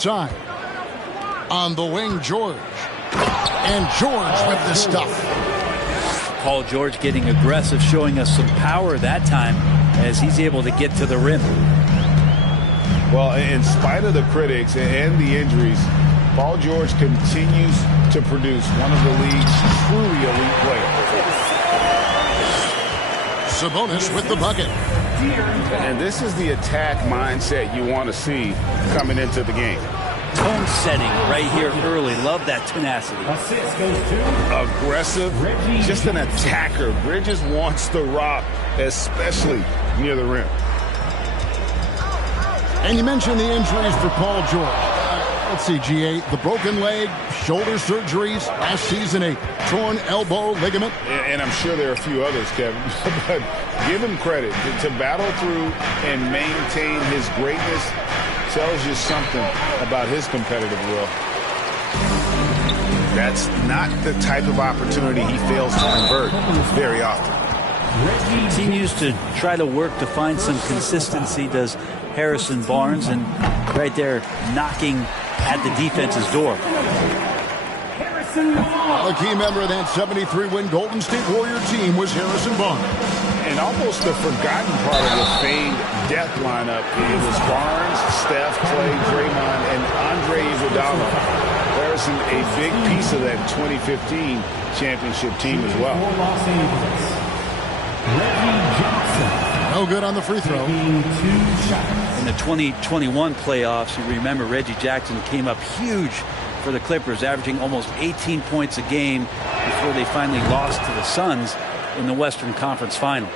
Side. On the wing, George. And George with the stuff. Paul George getting aggressive, showing us some power that time as he's able to get to the rim. Well, in spite of the critics and the injuries, Paul George continues to produce one of the league's truly elite players. Sabonis with the bucket. And this is the attack mindset you want to see coming into the game. Tone setting right here early. Love that tenacity. Aggressive, just an attacker. Bridges wants the rock, especially near the rim. And you mentioned the injuries for Paul George. Let's see, GA, the broken leg, shoulder surgeries, last season a torn elbow ligament. And I'm sure there are a few others, Kevin, but give him credit. To battle through and maintain his greatness tells you something about his competitive will. That's not the type of opportunity he fails to convert very often. Continues to try to work to find some consistency, does Harrison Barnes, and right there knocking at the defense's door. A key member of that 73-win Golden State Warrior team was Harrison Barnes. And almost the forgotten part of the famed death lineup, it was Barnes, Steph, Clay, Draymond, and Andre Iguodala. Harrison, a big piece of that 2015 championship team as well. No good on the free throw. In the 2021 playoffs, you remember Reggie Jackson came up huge for the Clippers, averaging almost 18 points a game before they finally lost to the Suns in the Western Conference Finals.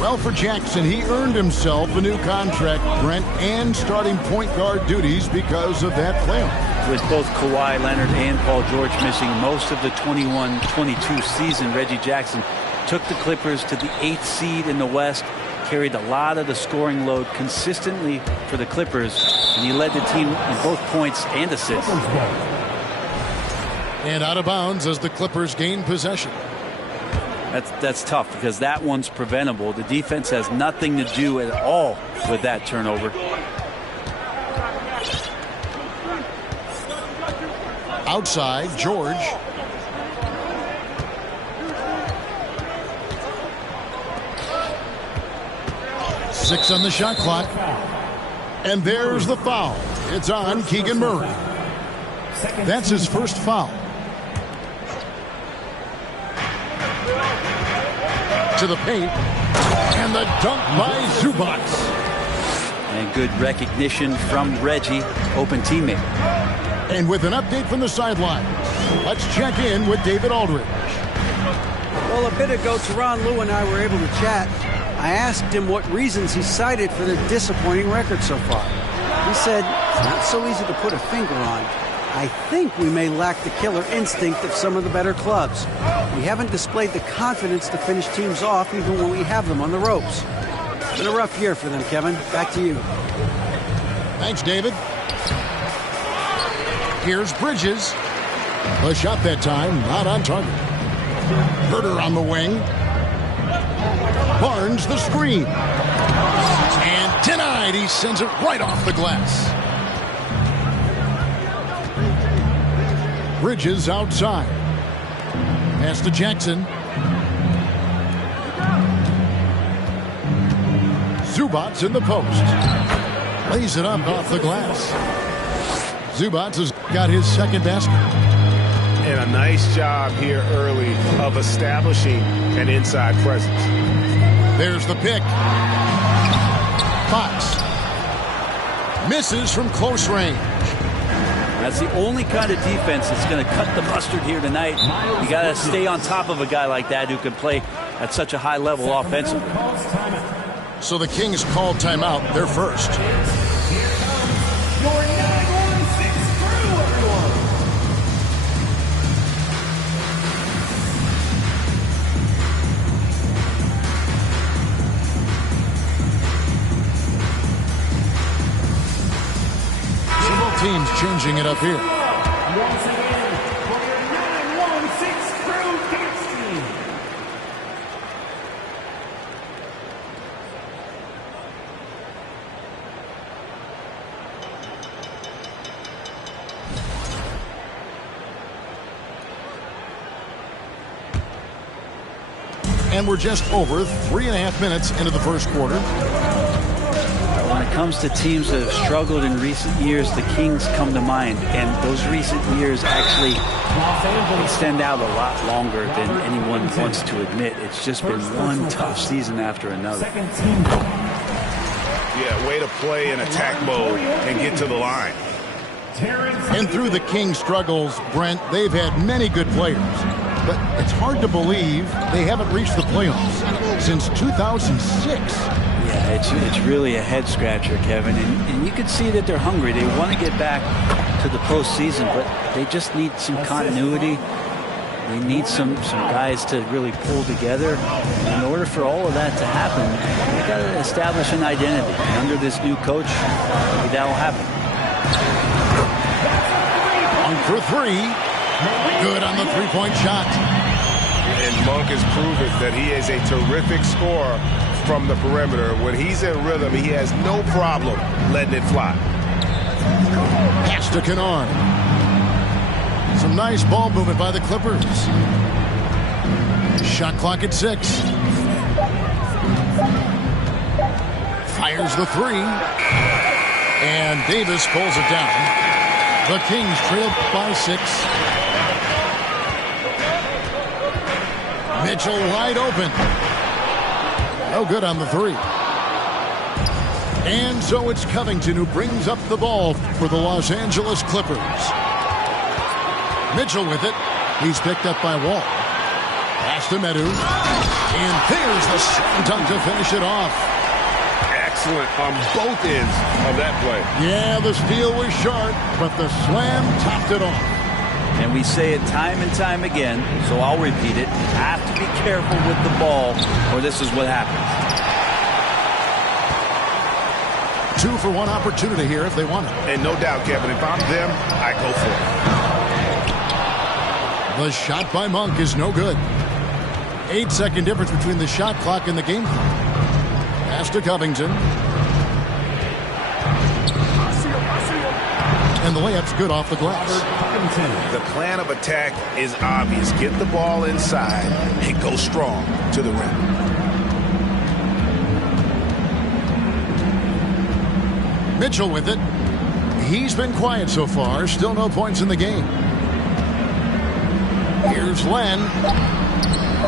Well, for Jackson, he earned himself a new contract, Brent, and starting point guard duties because of that playoff. With both Kawhi Leonard and Paul George missing most of the 21-22 season, Reggie Jackson took the Clippers to the 8th seed in the West, carried a lot of the scoring load consistently for the Clippers, and he led the team in both points and assists. And out of bounds as the Clippers gain possession. That's tough because that one's preventable. The defense has nothing to do at all with that turnover. Outside, George. Six on the shot clock. And there's the foul. It's on Keegan Murray. That's his first foul. To the paint. And the dunk by Zubac. And good recognition from Reggie, open teammate. And with an update from the sideline, let's check in with David Aldridge. Well, a bit ago, Tyronn Lue and I were able to chat. I asked him what reasons he cited for their disappointing record so far. He said, it's not so easy to put a finger on. I think we may lack the killer instinct of some of the better clubs. We haven't displayed the confidence to finish teams off even when we have them on the ropes. It's been a rough year for them, Kevin. Back to you. Thanks, David. Here's Bridges. A shot that time, not on target. Herter on the wing. Barnes the screen. And denied. He sends it right off the glass. Bridges outside. Pass to Jackson. Zubac in the post. Lays it up off the glass. Zubac has got his second basket. And a nice job here early of establishing an inside presence. There's the pick. Fox. Misses from close range. That's the only kind of defense that's going to cut the mustard here tonight. You got to stay on top of a guy like that who can play at such a high level offensively. So the Kings call timeout. They're first. Teams changing it up here. Once again, for your 916 Crew Kings team. And we're just over 3.5 minutes into the first quarter. When it comes to teams that have struggled in recent years, the Kings come to mind. And those recent years actually extend out a lot longer than anyone wants to admit. It's just been one tough season after another. Yeah, way to play in attack mode and get to the line. And through the Kings' struggles, Brent, they've had many good players. But it's hard to believe they haven't reached the playoffs since 2006. Yeah, it's really a head-scratcher, Kevin. And you can see that they're hungry. They want to get back to the postseason, but they just need some continuity. They need some guys to really pull together. And in order for all of that to happen, they've got to establish an identity. And under this new coach, maybe that'll happen. On for three. Good on the three-point shot. And Monk has proven that he is a terrific scorer from the perimeter. When he's in rhythm, he has no problem letting it fly. Pass to Kennard. Some nice ball movement by the Clippers. Shot clock at 6. Fires the three. And Davis pulls it down. The Kings trail by 6. Mitchell wide open. No good on the three. And so it's Covington who brings up the ball for the Los Angeles Clippers. Mitchell with it. He's picked up by Wall. Pass to Medu. And there's the slam dunk to finish it off. Excellent on both ends of that play. Yeah, the steal was sharp, but the slam topped it off. And we say it time and time again, so I'll repeat it. You have to be careful with the ball, or this is what happens. 2-for-1 opportunity here if they want it. And no doubt, Kevin, if I'm them, I go for it. The shot by Monk is no good. 8-second difference between the shot clock and the game clock. Pass to Covington. And the layup's good off the glass. The plan of attack is obvious. Get the ball inside and go strong to the rim. Mitchell with it. He's been quiet so far. Still no points in the game. Here's Len.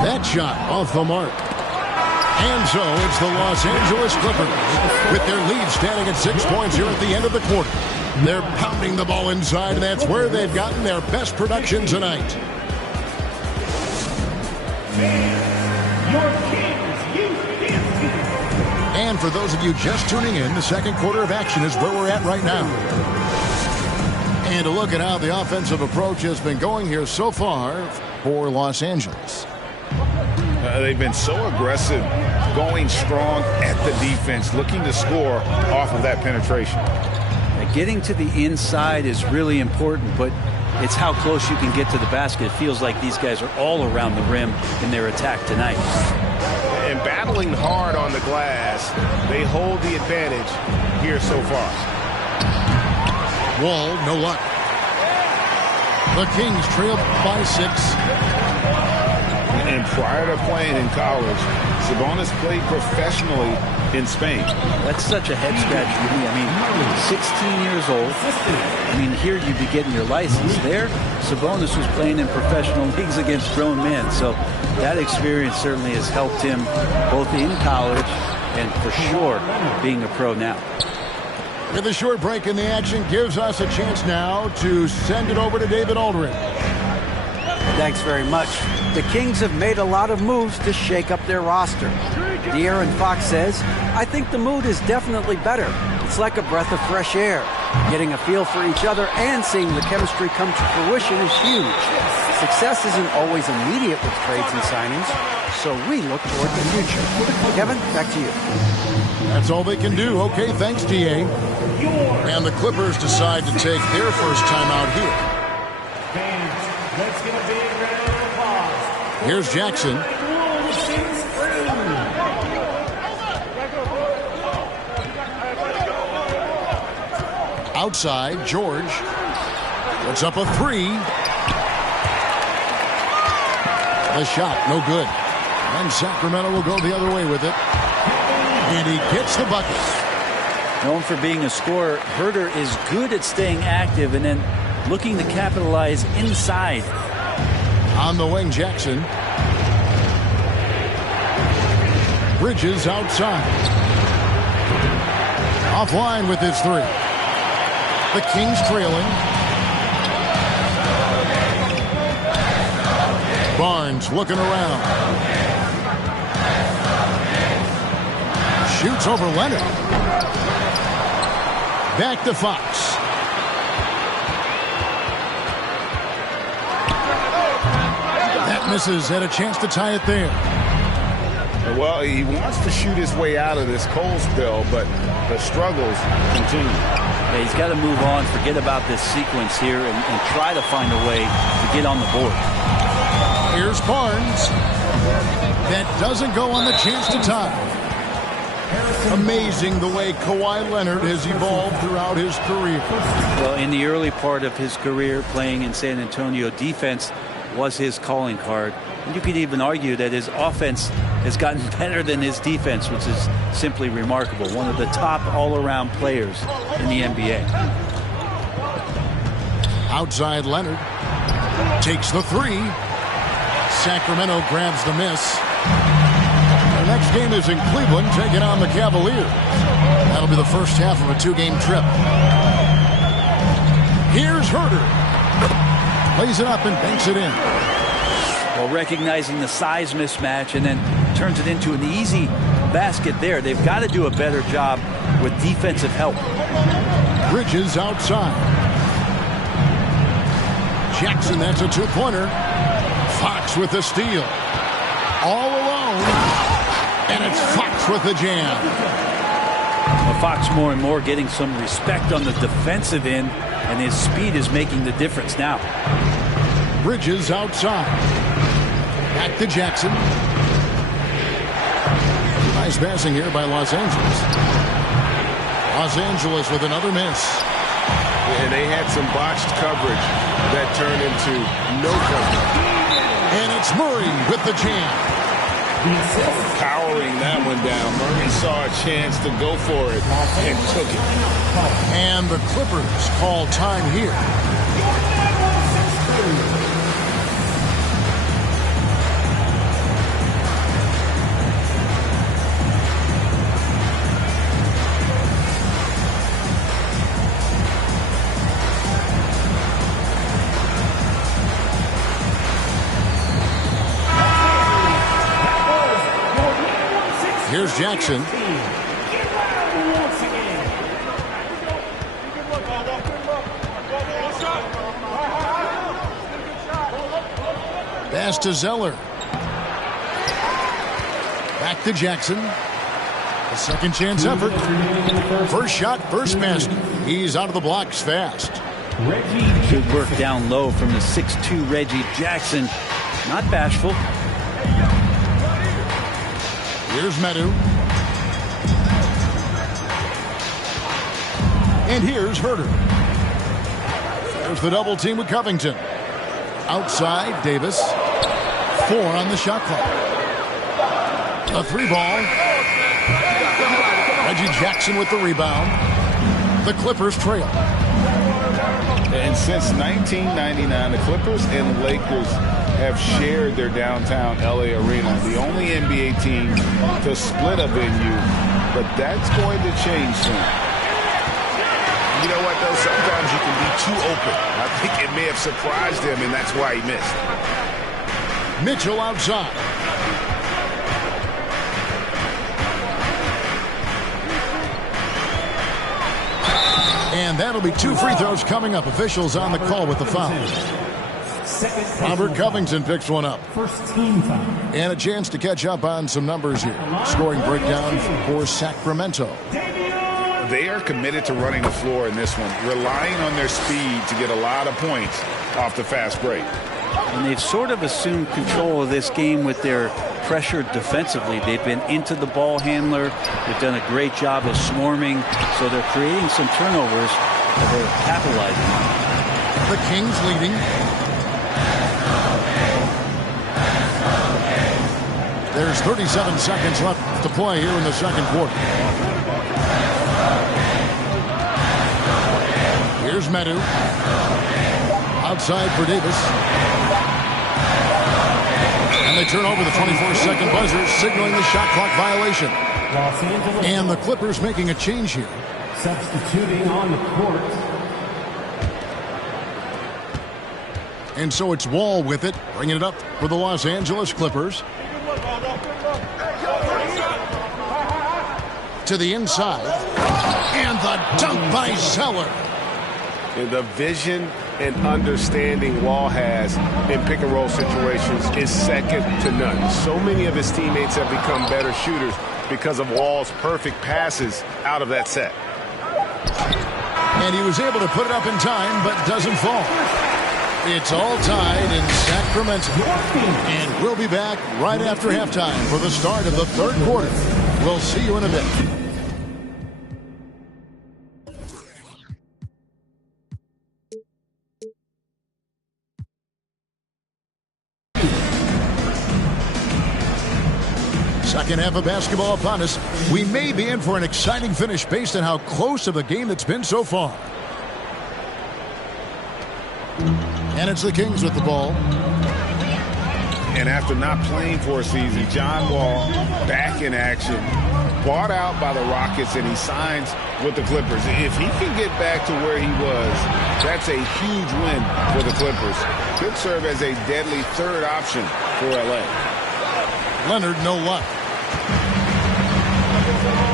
That shot off the mark. And so it's the Los Angeles Clippers with their lead standing at 6 points here at the end of the quarter. They're pounding the ball inside, and that's where they've gotten their best production tonight. And for those of you just tuning in, the second quarter of action is where we're at right now. And a look at how the offensive approach has been going here so far for Los Angeles. They've been so aggressive, going strong at the defense, looking to score off of that penetration. Getting to the inside is really important, but it's how close you can get to the basket. It feels like these guys are all around the rim in their attack tonight. And battling hard on the glass, they hold the advantage here so far. Wall, no luck. The Kings trail by 6. And prior to playing in college, Sabonis played professionally in Spain. That's such a head scratch for me. I mean, 16 years old. I mean, here you'd be getting your license. There, Sabonis was playing in professional leagues against grown men. So that experience certainly has helped him both in college and for sure being a pro now. With a short break in the action gives us a chance now to send it over to David Aldridge. Thanks very much. The Kings have made a lot of moves to shake up their roster. De'Aaron Fox says, I think the mood is definitely better. It's like a breath of fresh air. Getting a feel for each other and seeing the chemistry come to fruition is huge. Success isn't always immediate with trades and signings, so we look toward the future. Kevin, back to you. That's all they can do. Okay, thanks, DA. And the Clippers decide to take their first time out here. Let's get a big round of applause. Here's Jackson. Outside, George puts up a three. The shot, no good. And Sacramento will go the other way with it. And he gets the bucket. Known for being a scorer, Herder is good at staying active and then looking to capitalize inside. On the wing, Jackson. Bridges outside. Offline with his three. The Kings trailing. Barnes looking around. Shoots over Leonard. Back to Fox. That misses. Had a chance to tie it there. Well, he wants to shoot his way out of this cold spell, but the struggles continue. Yeah, he's got to move on, forget about this sequence here, and try to find a way to get on the board. Here's Barnes. That doesn't go on the chance to tie. Amazing the way Kawhi Leonard has evolved throughout his career. Well, in the early part of his career playing in San Antonio, defense was his calling card. And you could even argue that his offense has gotten better than his defense, which is simply remarkable. One of the top all-around players in the NBA. Outside Leonard. Takes the three. Sacramento grabs the miss. The next game is in Cleveland, taking on the Cavaliers. That'll be the first half of a two-game trip. Here's Herder. Plays it up and banks it in. Well, recognizing the size mismatch and then turns it into an easy basket there. They've got to do a better job with defensive help. Bridges outside. Jackson, that's a two-pointer. Fox with the steal. All alone. And it's Fox with the jam. Well, Fox more and more getting some respect on the defensive end, and his speed is making the difference now. Bridges outside. Back to Jackson. Nice passing here by Los Angeles. Los Angeles with another miss. And they had some botched coverage that turned into no coverage. And it's Murray with the jam. Powering that one down. Murray saw a chance to go for it and took it. And the Clippers call time here. Here's Jackson. Pass to Zeller. Back to Jackson. A second chance effort. First shot, first basket. He's out of the blocks fast. Good work down low from the 6'2" Reggie Jackson. Not bashful. Here's Medu. And here's Herder. There's the double team with Covington. Outside, Davis. 4 on the shot clock. A 3-ball. Reggie Jackson with the rebound. The Clippers trail. And since 1999, the Clippers and Lakers have shared their downtown LA arena, the only NBA team to split a venue, but that's going to change soon. You know what, though? Sometimes you can be too open. I think it may have surprised him, and that's why he missed. Mitchell outside. And that'll be 2 free throws coming up. Officials on the call with the foul. Robert Covington picks one up. First team foul. And a chance to catch up on some numbers here. Scoring breakdown for Sacramento. They are committed to running the floor in this one, relying on their speed to get a lot of points off the fast break. And they've sort of assumed control of this game with their pressure defensively. They've been into the ball handler. They've done a great job of swarming. So they're creating some turnovers that they're capitalizing on. The Kings leading. There's 37 seconds left to play here in the second quarter. Here's Medu. Outside for Davis. And they turn over the 24-second buzzer, signaling the shot clock violation. And the Clippers making a change here. Substituting on the court. And so it's Wall with it, bringing it up for the Los Angeles Clippers. To the inside. And the dunk by Zeller. And the vision and understanding Wall has in pick-and-roll situations is second to none. So many of his teammates have become better shooters because of Wall's perfect passes out of that set. And he was able to put it up in time, but doesn't fall. It's all tied in Sacramento. And we'll be back right after halftime for the start of the third quarter. We'll see you in a bit. Second half of basketball upon us. We may be in for an exciting finish based on how close of a game it's been so far. And it's the Kings with the ball. And after not playing for a season, John Wall back in action, bought out by the Rockets, and he signs with the Clippers. If he can get back to where he was, that's a huge win for the Clippers. Could serve as a deadly third option for LA. Leonard, no luck.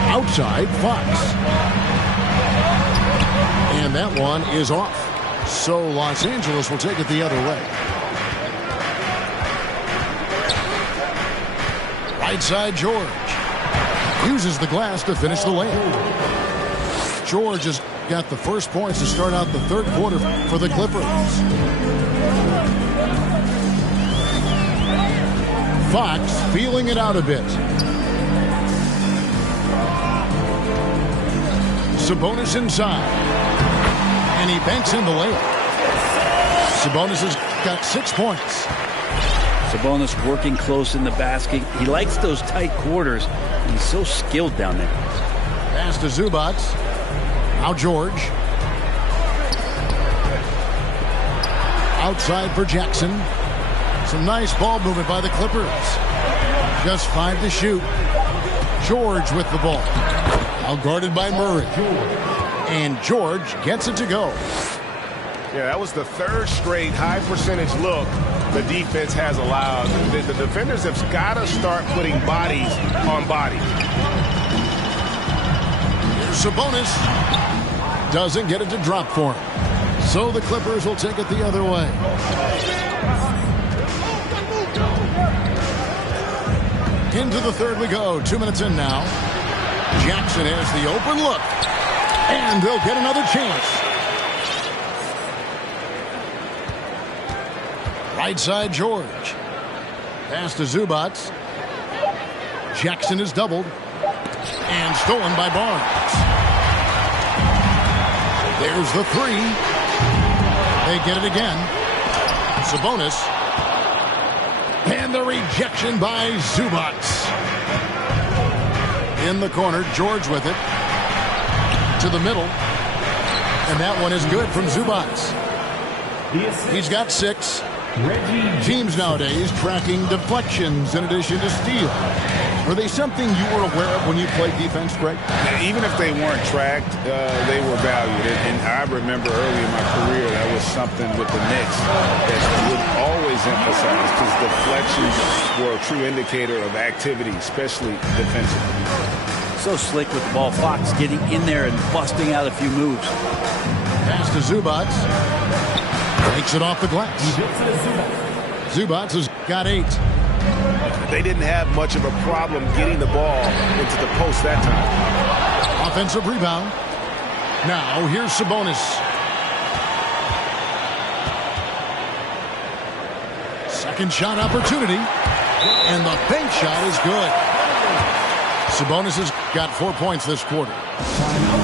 Outside, Fox. And that one is off. So Los Angeles will take it the other way. Right side, George. Uses the glass to finish the layup. George has got the first points to start out the third quarter for the Clippers. Fox feeling it out a bit. Sabonis inside. And he banks in the layup. Sabonis has got 6 points. Sabonis working close in the basket. He likes those tight quarters. He's so skilled down there. Pass to Zubac. Now George. Outside for Jackson. Some nice ball movement by the Clippers. Just 5 to shoot. George with the ball. Now guarded by Murray. And George gets it to go. Yeah, that was the third straight high percentage look the defense has allowed. The defenders have got to start putting bodies on bodies. Here's Sabonis. Doesn't get it to drop for him. So the Clippers will take it the other way. Into the third we go. 2 minutes in now. Jackson has the open look. And they'll get another chance. Right side, George. Pass to Zubac. Jackson is doubled. And stolen by Barnes. There's the three. They get it again. Sabonis. And the rejection by Zubac. In the corner, George with it. To the middle. And that one is good from Zubac. He's got 6. Teams nowadays tracking deflections in addition to steals. Were they something you were aware of when you played defense, Greg? Even if they weren't tracked, they were valued. And I remember early in my career, that was something with the Knicks that would always emphasize, because deflections were a true indicator of activity, especially defensively. So slick with the ball. Fox getting in there and busting out a few moves. Pass to Zubac. Takes it off the glass. Zubac has got 8. They didn't have much of a problem getting the ball into the post that time. Offensive rebound. Now here's Sabonis. Second shot opportunity. And the bank shot is good. Sabonis has got 4 points this quarter.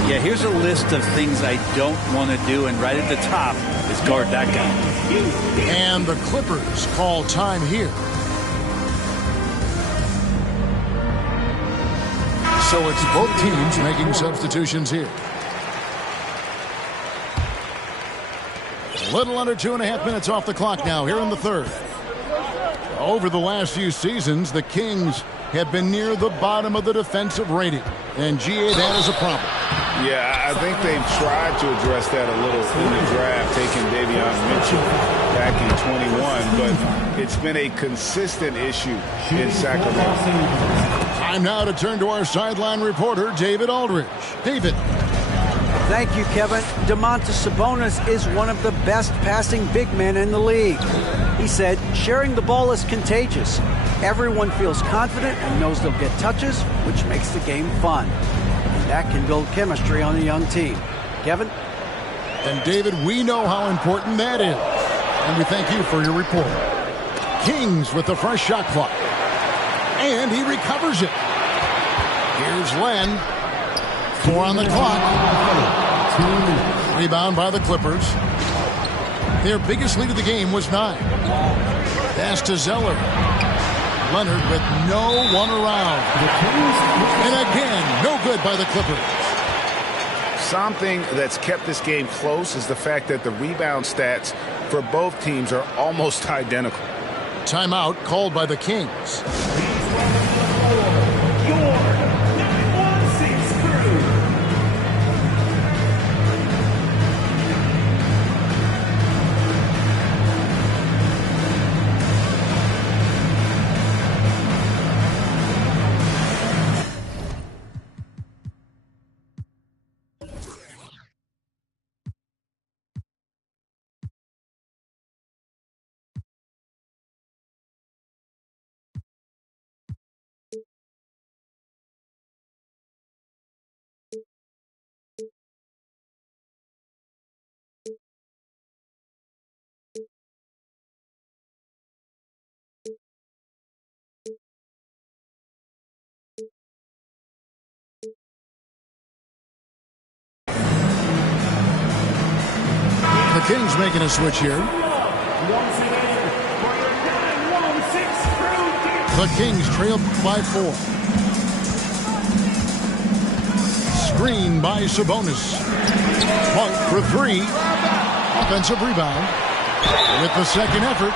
Yeah, here's a list of things I don't want to do, and right at the top is guard that guy. And the Clippers call time here. So it's both teams making substitutions here. A little under 2.5 minutes off the clock now here in the third. Over the last few seasons, the Kings have been near the bottom of the defensive rating. And, GA, that is a problem. Yeah, I think they've tried to address that a little in the draft, taking Davion Mitchell back in 21, but it's been a consistent issue in Sacramento. Time now to turn to our sideline reporter, David Aldridge. David. Thank you, Kevin. Domantas Sabonis is one of the best passing big men in the league. He said, sharing the ball is contagious. Everyone feels confident and knows they'll get touches, which makes the game fun. And that can build chemistry on a young team. Kevin? And David, we know how important that is. And we thank you for your report. Kings with the fresh shot clock. And he recovers it. Here's Len. 4 on the clock. Rebound by the Clippers. Their biggest lead of the game was 9. Pass to Zeller. Leonard with no one around. And again, no good by the Clippers. Something that's kept this game close is the fact that the rebound stats for both teams are almost identical. Timeout called by the Kings. The Kings making a switch here. The Kings trail by 4. Screen by Sabonis. Monk for 3. Offensive rebound. With the second effort.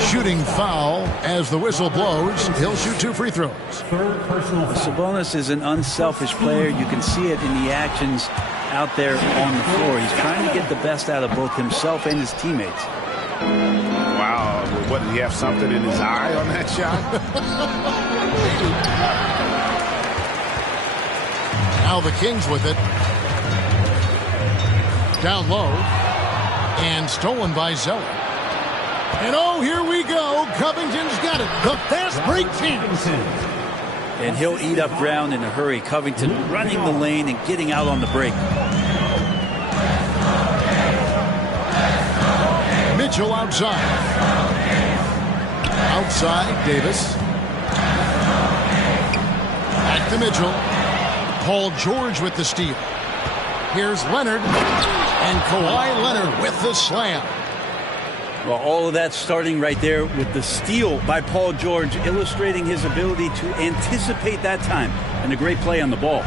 Shooting foul as the whistle blows. He'll shoot 2 free throws. Sabonis is an unselfish player. You can see it in the actions out there on the floor. He's trying to get the best out of both himself and his teammates. Wow. What, did he have something in his eye on that shot? Now the Kings with it. Down low. And stolen by Zeller. And oh, here we go. Covington's got it. The fast break chance. And he'll eat up ground in a hurry. Covington running the lane and getting out on the break. Mitchell outside. Outside, Davis. Back to Mitchell. Paul George with the steal. Here's Leonard. And Kawhi Leonard with the slam. Well, all of that starting right there with the steal by Paul George, illustrating his ability to anticipate that time, and a great play on the ball.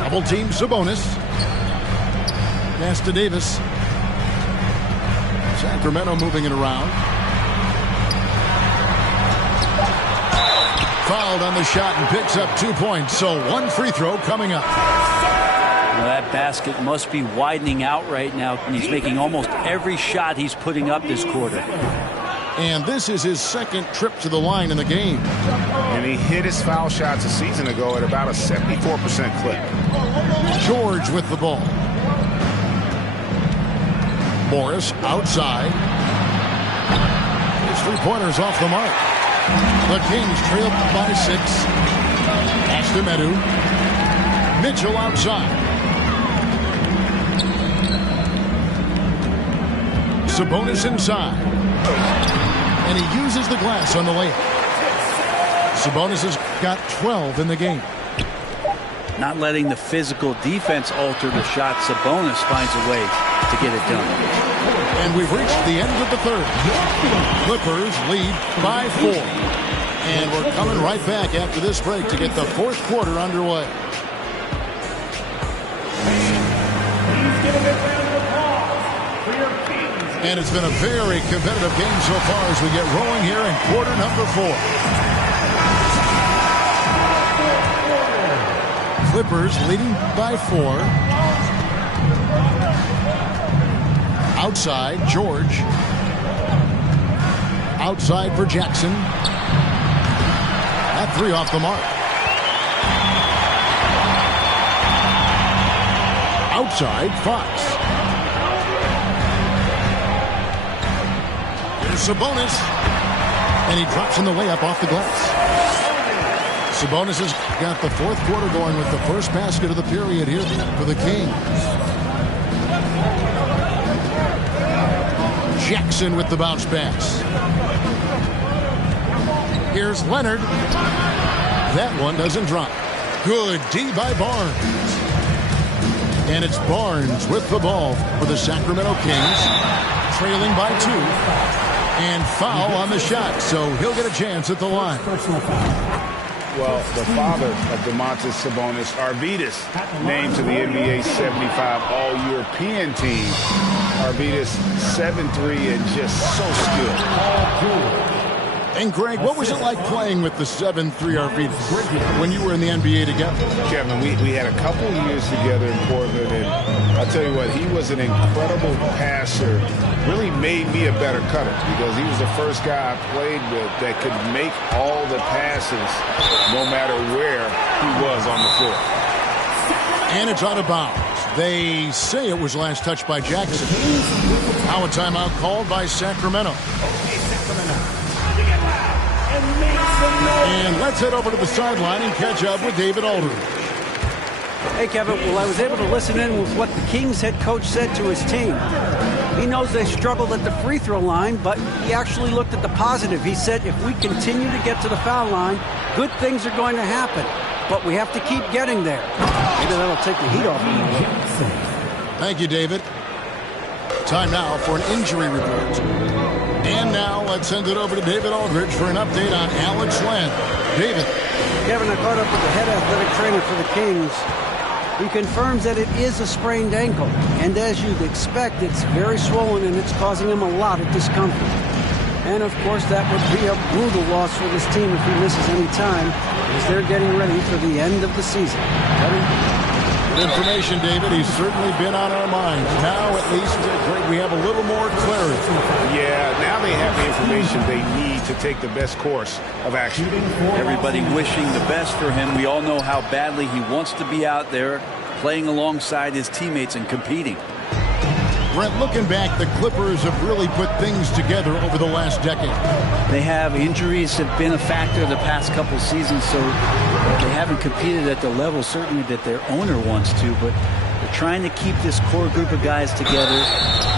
Double team Sabonis. Pass to Davis. Sacramento moving it around. Fouled on the shot and picks up 2 points, so 1 free throw coming up. Well, that basket must be widening out right now, and he's making almost every shot he's putting up this quarter. And this is his second trip to the line in the game. And he hit his foul shots a season ago at about a 74% clip. George with the ball. Morris outside. His 3-pointers off the mark. The Kings trail by 6. Pass to Medu. Mitchell outside. Sabonis inside. And he uses the glass on the layup. Sabonis has got 12 in the game. Not letting the physical defense alter the shot. Sabonis finds a way to get it done. And we've reached the end of the third. Clippers lead by 4. And we're coming right back after this break to get the fourth quarter underway. And it's been a very competitive game so far as we get rolling here in quarter number 4. Clippers leading by 4. Outside, George. Outside for Jackson. That 3 off the mark. Outside, Fox. Here's Sabonis. And he drops in the layup off the glass. Sabonis has got the fourth quarter going with the first basket of the period here for the Kings. Jackson with the bounce pass. Here's Leonard. That one doesn't drop. Good D by Barnes. And it's Barnes with the ball for the Sacramento Kings, trailing by 2. And foul on the shot, so he'll get a chance at the line. Well, the father of Domantas Sabonis, Arvydas, named to the NBA 75 All-European team. Arvydas 7'3" and just so skilled. And Greg, what was it like playing with the 7'3" Arvydas when you were in the NBA together? Kevin, we had a couple years together in Portland, and I'll tell you what, he was an incredible passer. Really made me a better cutter because he was the first guy I played with that could make all the passes no matter where he was on the floor. And it's out of bounds. They say it was last touched by Jackson. Now a timeout called by Sacramento. And let's head over to the sideline and catch up with David Aldridge. Hey, Kevin. Well, I was able to listen in with what the Kings head coach said to his team. He knows they struggled at the free throw line, but he actually looked at the positive. He said, if we continue to get to the foul line, good things are going to happen. But we have to keep getting there. Maybe that'll take the heat off a little bit. Thank you, David. Time now for an injury report. And now let's send it over to David Aldridge for an update on Alex Len. David. Kevin, I caught up with the head athletic trainer for the Kings. He confirms that it is a sprained ankle. And as you'd expect, it's very swollen and it's causing him a lot of discomfort. And of course, that would be a brutal loss for this team if he misses any time, as they're getting ready for the end of the season. Good information, David. He's certainly been on our minds. Now, at least, Greg, we have a little more clarity. Yeah, now they have the information they need to take the best course of action. Everybody wishing the best for him. We all know how badly he wants to be out there playing alongside his teammates and competing. Brent, looking back, the Clippers have really put things together over the last decade. They have injuries have been a factor the past couple seasons, so they haven't competed at the level certainly that their owner wants to, but they're trying to keep this core group of guys together.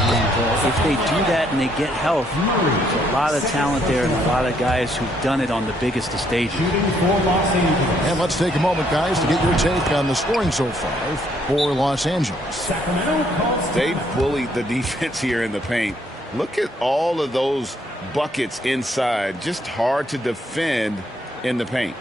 And if they do that and they get health, there's a lot of talent there and a lot of guys who've done it on the biggest of stages. And let's take a moment, guys, to get your take on the scoring so far for Los Angeles. They bullied the defense here in the paint. Look at all of those buckets inside. Just hard to defend in the paint.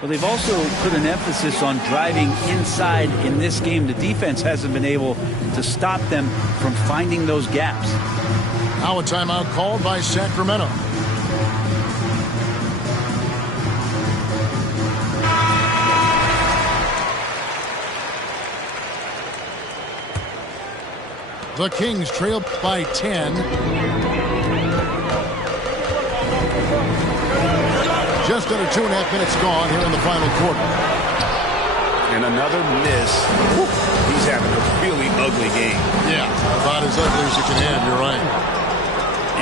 Well, they've also put an emphasis on driving inside in this game. The defense hasn't been able to stop them from finding those gaps. Now a timeout called by Sacramento. The Kings trail by 10. Just under 2.5 minutes gone here in the final quarter. And another miss. He's having a really ugly game. Yeah, about as ugly as you can have, you're right.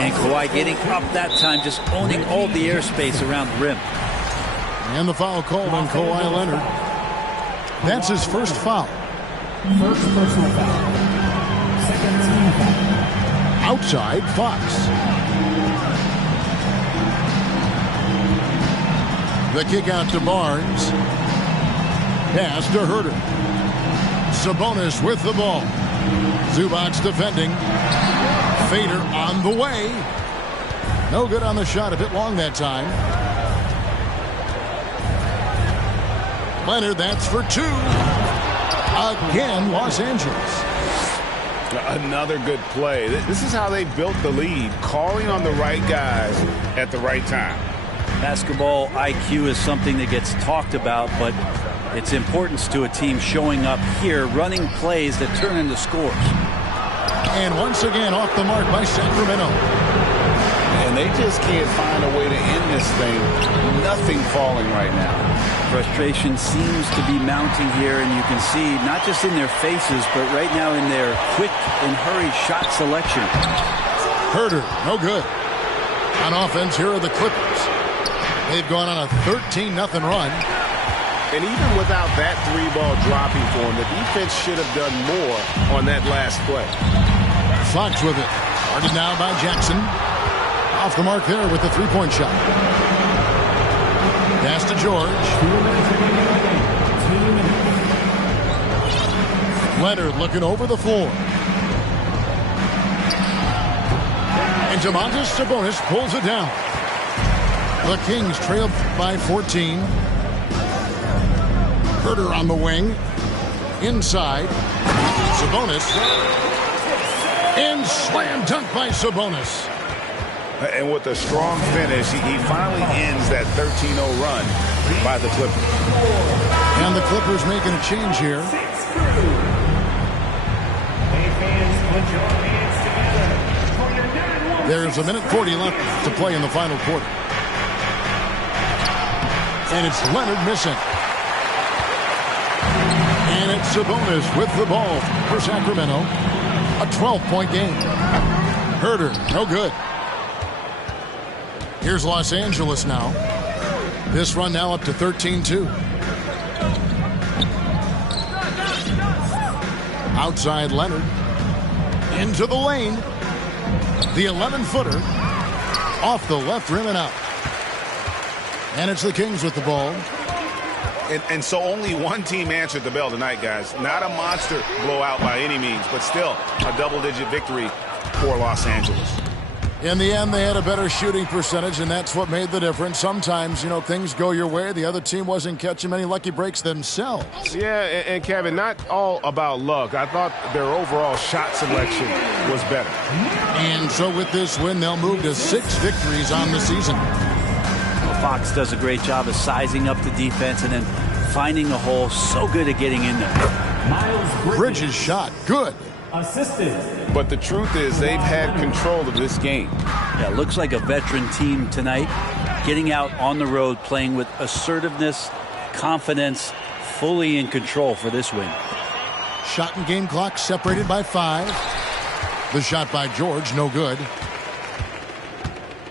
And Kawhi getting up that time, just owning all the airspace around the rim. And the foul called on Kawhi Leonard. That's his first foul. First personal foul. Second team foul. Outside, Fox. The kick out to Barnes. Pass to Herter. Sabonis with the ball. Zubac defending. Fader on the way. No good on the shot, a bit long that time. Leonard, that's for 2. Again, Los Angeles. Another good play. This is how they built the lead, calling on the right guys at the right time. Basketball IQ is something that gets talked about, but its importance to a team showing up here, running plays that turn into scores. And once again, off the mark by Sacramento. And they just can't find a way to end this thing. Nothing falling right now. Frustration seems to be mounting here, and you can see not just in their faces, but right now in their quick and hurried shot selection. Herter, no good. On offense, here are the Clippers. They've gone on a 13-0 run. And even without that 3-ball dropping for him, the defense should have done more on that last play. Fox with it. Guarded now by Jackson. Off the mark there with the three-point shot. Pass to George. Leonard looking over the floor. And Domantas Sabonis pulls it down. The Kings trail by 14. Herter on the wing. Inside. Sabonis. And slam dunk by Sabonis. And with a strong finish, he finally ends that 13-0 run by the Clippers. And the Clippers making a change here. There's 1:40 left to play in the final quarter. And it's Leonard missing. And it's Sabonis with the ball for Sacramento. A 12-point game. Herter, no good. Here's Los Angeles now. This run now up to 13-2. Outside Leonard. Into the lane. The 11-footer. Off the left rim and out. And it's the Kings with the ball. And so only one team answered the bell tonight, guys. Not a monster blowout by any means, but still a double-digit victory for Los Angeles. In the end, they had a better shooting percentage, and that's what made the difference. Sometimes, you know, things go your way. The other team wasn't catching many lucky breaks themselves. Yeah, and Kevin, not all about luck. I thought their overall shot selection was better. And so with this win, they'll move to 6 victories on the season. Fox does a great job of sizing up the defense and then finding a hole. So good at getting in there. Bridges shot. Good. Assisted. But the truth is they've had control of this game. Yeah, looks like a veteran team tonight. Getting out on the road, playing with assertiveness, confidence, fully in control for this win. Shot and game clock separated by 5. The shot by George, no good.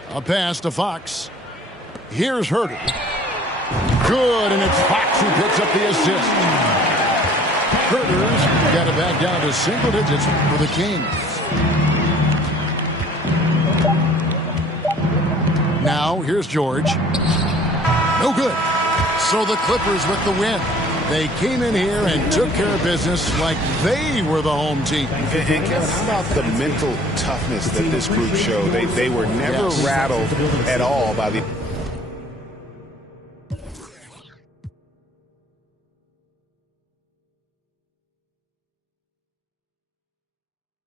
A pass to Fox. Here's Herter. Good, and it's Fox who picks up the assist. Herter's got it back down to single digits for the Kings. Now, here's George. No good. So the Clippers with the win. They came in here and took care of business like they were the home team. And Kevin, how about the mental toughness that this group showed? They were never rattled at all by the